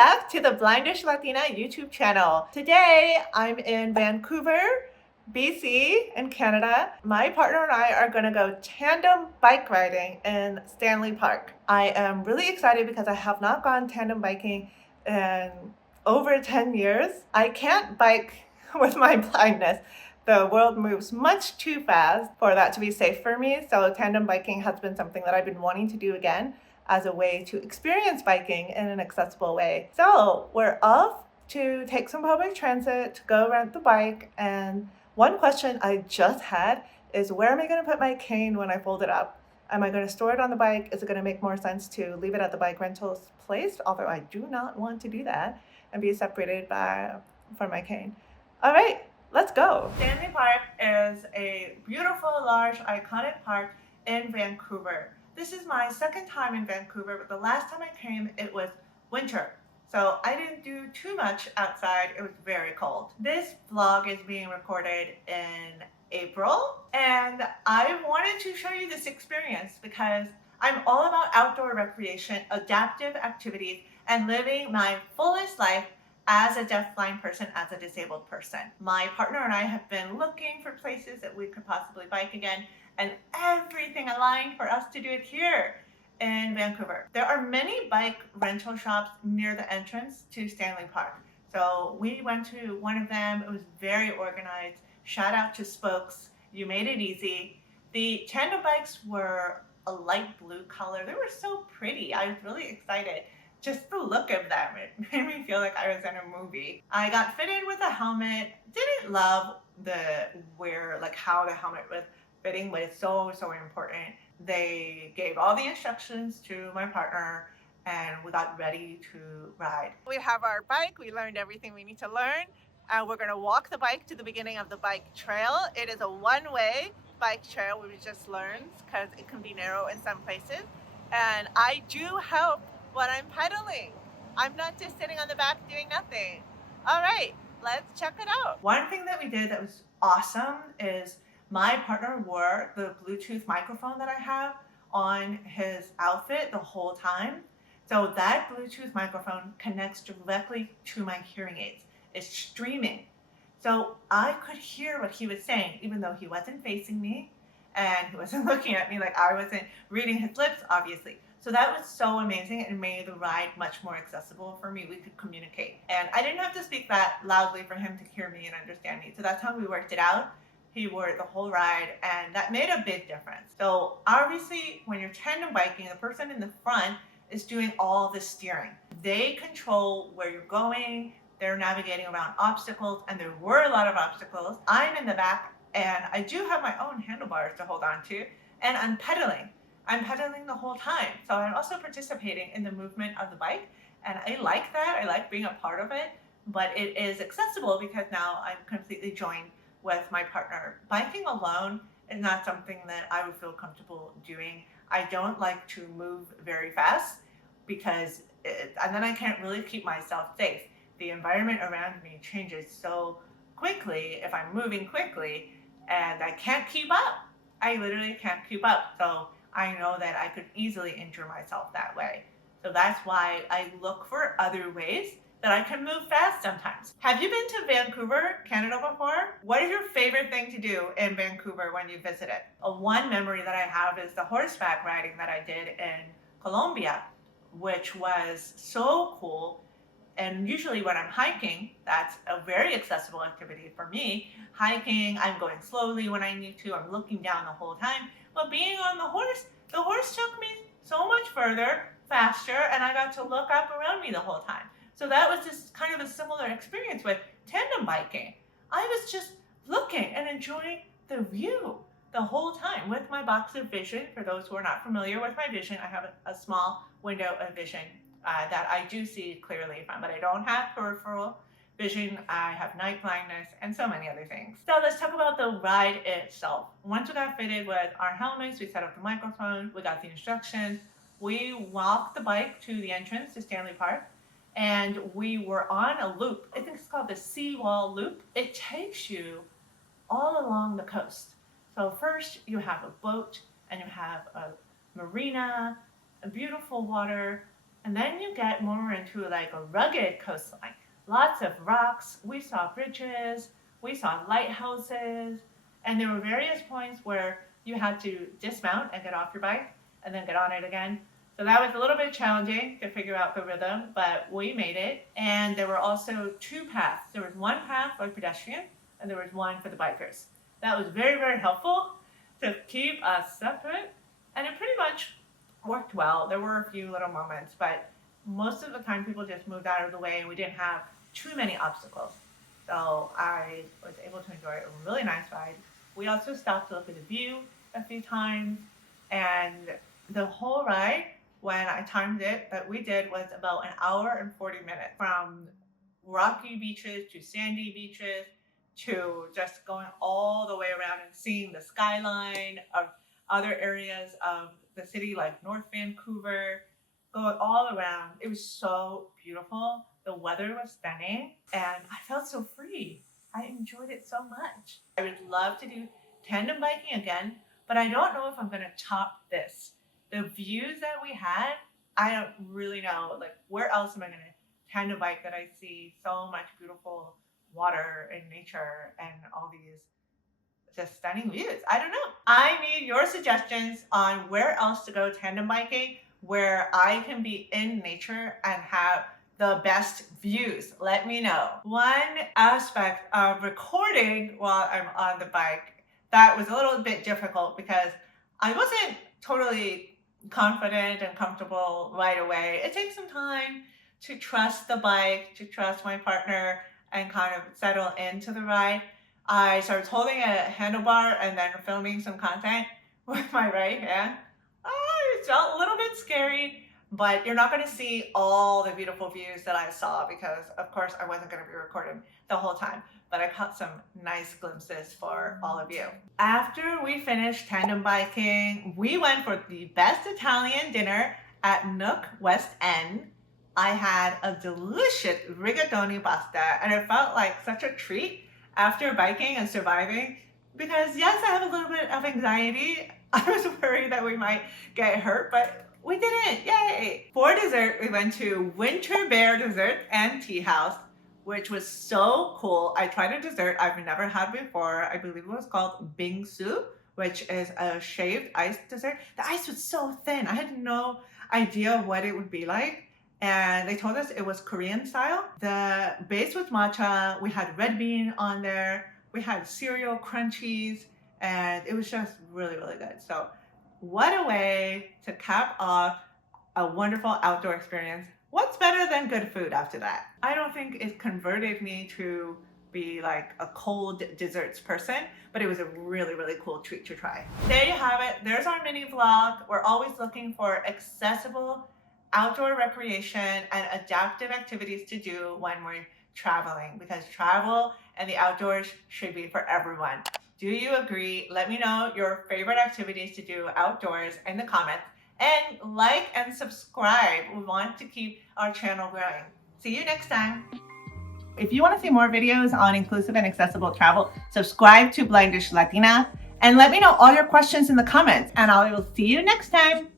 back to the BlindishLatina YouTube channel. Today I'm in Vancouver, BC in Canada. My partner and I are gonna go tandem bike riding in Stanley Park. I am really excited because I have not gone tandem biking in over 10 years. I can't bike with my blindness. The world moves much too fast for that to be safe for me, so tandem biking has been something that I've been wanting to do again as a way to experience biking in an accessible way. So we're off to take some public transit to go rent the bike, and one question I just had is, where am I going to put my cane when I fold it up? Am I going to store it on the bike? Is it going to make more sense to leave it at the bike rental place? Although I do not want to do that and be separated from my cane. All right, let's go. Stanley Park is a beautiful, large, iconic park in Vancouver. This is my second time in Vancouver, but the last time I came, it was winter. So I didn't do too much outside. It was very cold. This vlog is being recorded in April, and I wanted to show you this experience because I'm all about outdoor recreation, adaptive activities, and living my fullest life as a deafblind person, as a disabled person. My partner and I have been looking for places that we could possibly bike again, and everything aligned for us to do it here in Vancouver. There are many bike rental shops near the entrance to Stanley Park. So we went to one of them. It was very organized. Shout out to Spokes. You made it easy. The tandem bikes were a light blue color. They were so pretty. I was really excited. Just the look of them, it made me feel like I was in a movie. I got fitted with a helmet. Didn't love how the helmet was fitting, but it's so important. They gave all the instructions to my partner and we got ready to ride. We have our bike. We learned everything we need to learn, and we're going to walk the bike to the beginning of the bike trail. It is a one-way bike trail, we just learned, because it can be narrow in some places, and I do help when I'm pedaling. I'm not just sitting on the back doing nothing. All right, let's check it out. One thing that we did that was awesome is my partner wore the Bluetooth microphone that I have on his outfit the whole time. So that Bluetooth microphone connects directly to my hearing aids. It's streaming. So I could hear what he was saying, even though he wasn't facing me and he wasn't looking at me, like I wasn't reading his lips, obviously. So that was so amazing and made the ride much more accessible for me. We could communicate. And I didn't have to speak that loudly for him to hear me and understand me. So that's how we worked it out. He wore it the whole ride, and that made a big difference. So obviously, when you're tandem biking, the person in the front is doing all the steering. They control where you're going. They're navigating around obstacles, and there were a lot of obstacles. I'm in the back, and I do have my own handlebars to hold on to, and I'm pedaling. I'm pedaling the whole time. So I'm also participating in the movement of the bike, and I like that. I like being a part of it, but it is accessible because now I'm completely joined with my partner. Biking alone is not something that I would feel comfortable doing. I don't like to move very fast and then I can't really keep myself safe. The environment around me changes so quickly if I'm moving quickly, and I can't keep up. I literally can't keep up. So I know that I could easily injure myself that way. So that's why I look for other ways that I can move fast sometimes. Have you been to Vancouver, Canada before? What is your favorite thing to do in Vancouver when you visit it? One memory that I have is the horseback riding that I did in Colombia, which was so cool. And usually when I'm hiking, that's a very accessible activity for me. Hiking, I'm going slowly when I need to. I'm looking down the whole time. But being on the horse took me so much further, faster, and I got to look up around me the whole time. So that was just kind of a similar experience with tandem biking. I was just looking and enjoying the view the whole time with my box of vision. For those who are not familiar with my vision, I have a small window of vision that I do see clearly from, but I don't have peripheral vision. I have night blindness and so many other things. So let's talk about the ride itself. Once we got fitted with our helmets, we set up the microphone, we got the instructions, we walked the bike to the entrance to Stanley Park, and we were on a loop. I think it's called the Seawall Loop. It takes you all along the coast. So first you have a boat, and you have a marina, a beautiful water, And then you get more into like a rugged coastline. Lots of rocks. We saw bridges. We saw lighthouses. And there were various points where you had to dismount and get off your bike and then get on it again. So that was a little bit challenging to figure out the rhythm, but we made it. And there were also two paths. There was one path for pedestrians and there was one for the bikers. That was very, very helpful to keep us separate. And it pretty much worked well. There were a few little moments, but most of the time people just moved out of the way and we didn't have too many obstacles. So I was able to enjoy a really nice ride. We also stopped to look at the view a few times, and the whole ride, when I timed it, that we did was about an hour and 40 minutes, from rocky beaches to sandy beaches to just going all the way around and seeing the skyline of other areas of the city like North Vancouver, going all around. It was so beautiful. The weather was stunning and I felt so free. I enjoyed it so much. I would love to do tandem biking again, but I don't know if I'm gonna top this. The views that we had, I don't really know, like where else am I gonna tandem bike that I see so much beautiful water and nature and all these just stunning views. I don't know. I need your suggestions on where else to go tandem biking, where I can be in nature and have the best views. Let me know. One aspect of recording while I'm on the bike that was a little bit difficult because I wasn't totally confident and comfortable right away. It takes some time to trust the bike, to trust my partner, and kind of settle into the ride. I started holding a handlebar and then filming some content with my right hand. It felt a little bit scary, but you're not going to see all the beautiful views that I saw because, of course, I wasn't going to be recording the whole time, but I caught some nice glimpses for all of you. After we finished tandem biking, we went for the best Italian dinner at Nook West End. I had a delicious rigatoni pasta and it felt like such a treat after biking and surviving because yes, I have a little bit of anxiety. I was worried that we might get hurt, but we didn't. Yay! For dessert, we went to Winter Bear Dessert and Tea House, which was so cool. I tried a dessert I've never had before. I believe it was called bingsu, which is a shaved ice dessert. The ice was so thin. I had no idea what it would be like. And they told us it was Korean style. The base was matcha. We had red bean on there. We had cereal crunchies, and it was just really, really good. So what a way to cap off a wonderful outdoor experience. What's better than good food after that? I don't think it converted me to be like a cold desserts person, but it was a really, really cool treat to try. There you have it. There's our mini vlog. We're always looking for accessible outdoor recreation and adaptive activities to do when we're traveling, because travel and the outdoors should be for everyone. Do you agree? Let me know your favorite activities to do outdoors in the comments, and like and subscribe. We want to keep our channel growing. See you next time. If you want to see more videos on inclusive and accessible travel, subscribe to BlindishLatina and let me know all your questions in the comments, and I will see you next time.